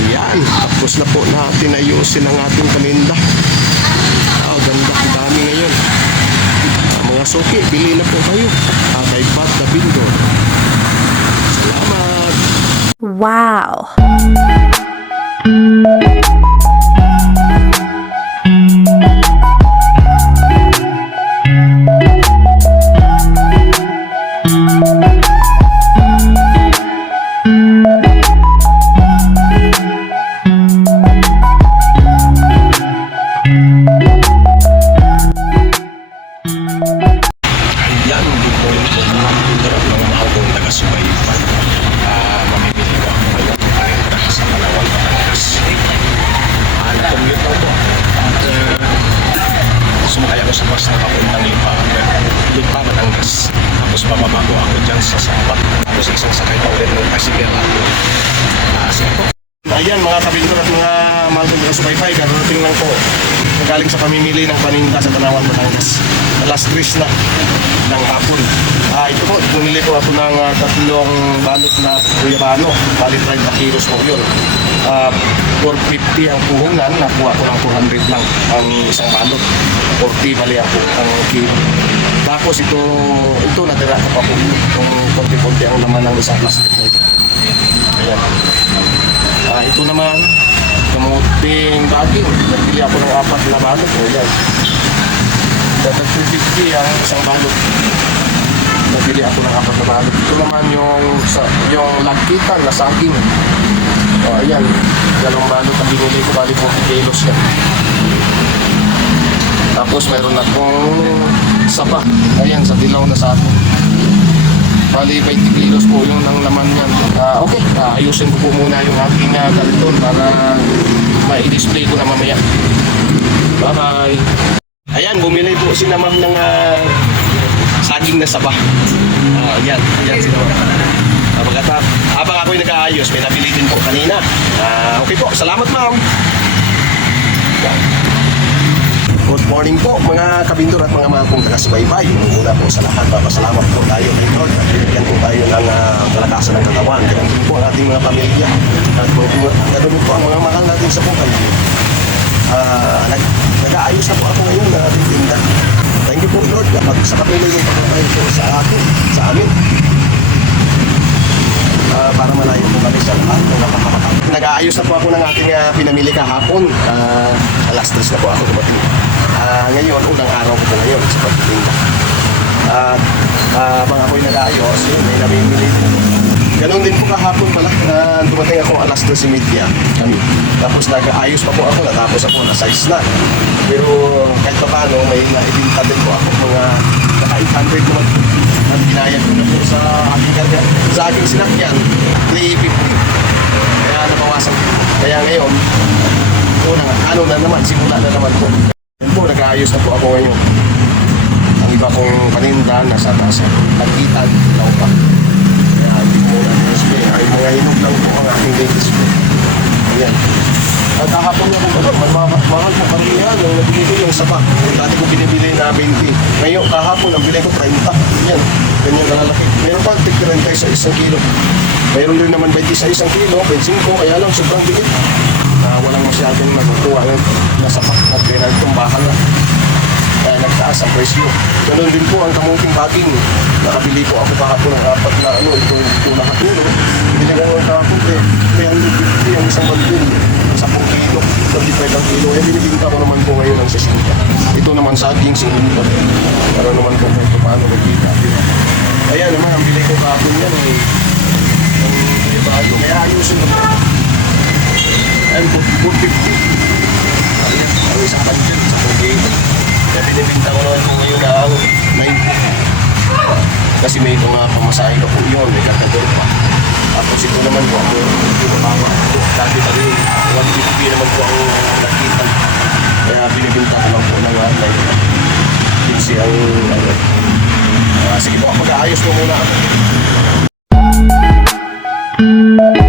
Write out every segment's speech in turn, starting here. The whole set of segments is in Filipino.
Ayan, tapos na po natin ayusin ang ating paninda. Ah, ganda, ang dami ngayon. Ah, mga suki, bili na po kayo. Ah, kay Pat Dabindo. Salamat! Wow. Ko ako dyan sa Sabat. Tapos isang sakay pa ulit ng bicycle at sige po. Ayan mga kapintor at mga mahal kong taga-subaybay, kararating lang po. Nagaling sa pamimili ng paninda sa Tanawan, Batangas. Alas 3 na ng hapon. Ah, ito po, bumili ko ako ng ah, tatlong balot na guyabano. Bali 30 kilos po yun. Ah, 450 ang puhunan, nakuha ko ng 200 lang ang isang balot. 40 bali ako ang kilo. Tapos ito, ito natira ko pa po. Itong konti-konti ang laman ng isang plastic na ito. Ayan. Ah, ito naman, kamuting baging. Nagbili ako ng apat na balot. O yan. Dapat 250 ang isang balot. Nabili ako ng apat na balot. Ito naman yung, sa, yung lagkitan na saging. O ayan, dalawang balot ang binili ko. Bali 40 kilos yan. Tapos meron akong saba. Ayan, sa dilaw na sabo. Bali 20 kilos po yung ng laman yan. Ah, okay, ah, ayusin ko po muna yung aking uh, karton para ma-display ko na mamaya. Bye-bye! Ayan, bumili po si ma'am ng ah, saging na saba. Ah, yan, yan si ma'am. Ah, pagkatap, habang ako'y nag-aayos, may nabili din po kanina. Ah, okay po, salamat ma'am. Yan. Good morning po mga kabindor at mga mga kong taga-subaybay. Una po sa lahat, papasalamat po tayo kay Lord. at Binigyan po tayo ng uh, kalakasan ng katawan. Ganun po ang ating mga pamilya. At ganun po ang mga mahal natin sa buhay. Ah, nag, nag-aayos na po ako ngayon na ating tinda. Thank you po Lord kapag sa patuloy ng pagkakain po sa akin, sa amin. Ah, para malayo po kami sa lahat ng napakamatang. Nag-aayos na po ako ng ah, pinamili kahapon. Ah, alas 3 na po ako. Ah, ngayon, unang araw ko ngayon sa pagtitinda. At ah, habang ako'y nag-aayos, yun, may namimili. Ganon din po kahapon pala. na dumating ako alas 12.30 kami. Tapos nag-aayos pa po ako, natapos ako na size na. Pero kahit pa paano, may naibinta din po ako mga naka 800 naman ang binayad ko na po sa aking karga. Sa aking sinakyan, 350. Kaya nabawasan. Kaya ngayon, ano na naman, simula na naman po. Yun po, nag-aayos na po ako ngayon. Ang iba kong paninda, nasa nasa nagkitan, law pa. Kaya hindi ko muna display. Ay mga hinog lang po ang aking latest po. Ayan. At kahapon nga po ba, mahal, mahal po kami yan, yung nabili yung saba. Dati ko binibili na 20. Ngayon, kahapon, ang bili ko 30. Yan, ganyan kalalaki. Meron pa, tig 30 sa isang kilo. Mayroon din naman 20 sa isang kilo, 25, kaya lang sobrang bigat. Na walang masyadong nakukuha ng nasa paknat, kaya nagtumbahan na. Kaya nagtaas ang presyo. Ganun din po ang kamuting baging. Nakabili po ako kahapon ng apat na ano, ito, ito nakatulog. Binigyan ko kahapon, eh, 350 ang isang bandil. 10 kilo, 35 ang kilo. Eh, binibinta ko naman po ngayon ng 60. Ito naman saging, 50. Para naman po kung paano nagkita. Ayan naman, ang bili ko kahapon yan. Eh, ang bago. Kaya ayusin po. Ayan, 450. Ayan, ang isang bandil, 10 kilo. Kaya binibinta ko naman po ngayon na ang 90. Kasi may mga pamasahe ko po yun, may kakador pa. Tapos ito naman po ako, ito mababa. Dati pa rin, 150 naman po ang nakita. Kaya binibinta ko lang po ng uh, 90. Kasi ang, ano, ah, sige po, mag-aayos ko muna ako. ayusin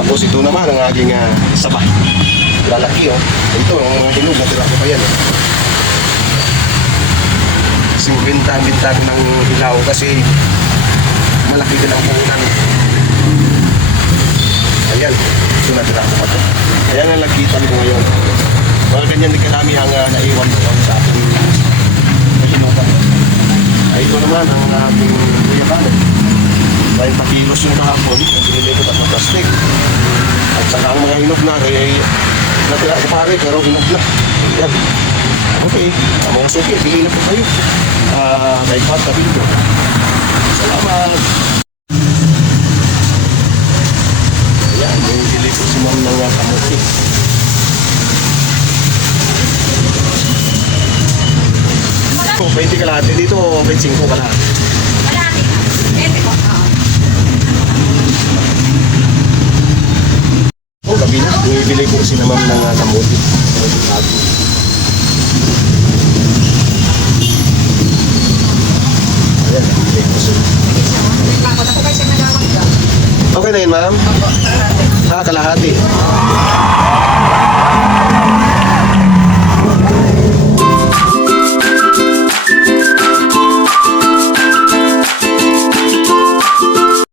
Tapos ito naman ang aking uh, sabah. Lalaki oh. Ito, ang mga hinog na tira ko pa yan. Kasi bintang-bintang ng ilaw kasi malaki din ang puhunan. Ayan, ito na tira ko pa to. Ayan ang lagitan ko ngayon. Mga ganyan din kalami ang uh, naiwan ko sa ating mahinugan. Ay, ito naman ang ating kuyaban. Dahil pakilos yung kahapon, ko ng plastic. At saka ang mga hinog na, eh, natira ko pare, pero hinog na. Yan. Okay, ang mga suki, bili na po kayo. Ah, kay Pat Cabildo. Salamat. Ayan, yung bili ko si Ma'am ng uh, kamuti. 20 kalahati dito, 25 kalahati. Malaki. Ente ko. Oo. O, gabi na. Bumibili ko si Ma'am ng uh. Ayan, bumibili siya. Ka. Okay na yun, ma'am? Ah, kalahati.